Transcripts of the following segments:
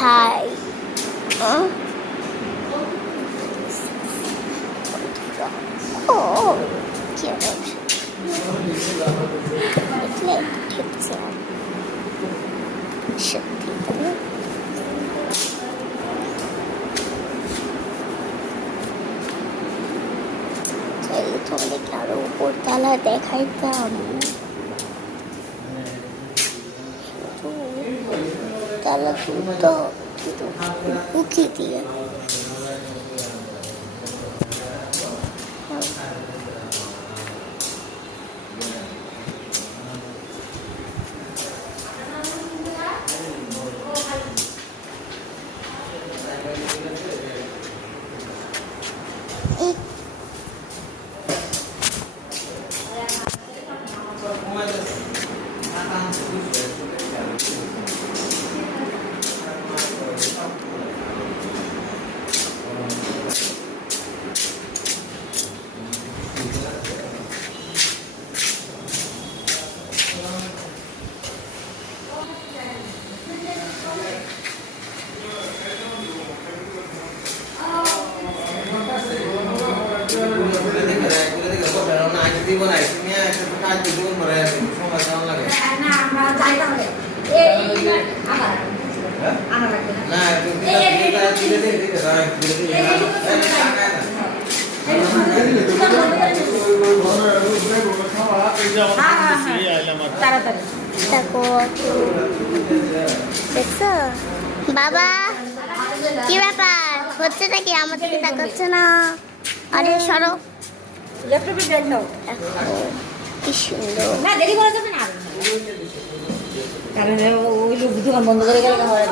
high ও কি দেখলে ঠেকছে সত্যি তাই চাইলে তোমাদেরকে আরো উপরতলা দেখাইতাম তালা তুলতো কিন্তু উকি দিয়ে দেখছো বাবা কি ব্যাপার হচ্ছে নাকি আমার দিকে তাকাচ্ছে না আরে সরো ল্যাপটপে ব্যাগ নাও কি সুন্দর না দেরি করা যাবে না কারণ ওই লোক দোকান বন্ধ করে গেল আমার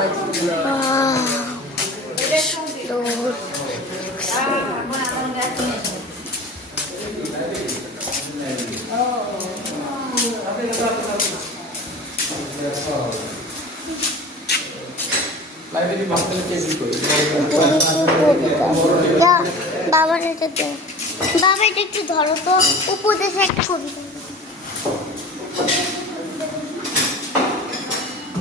বাবার এটা একটু ধরো তো উপদেশে একটা কবিতা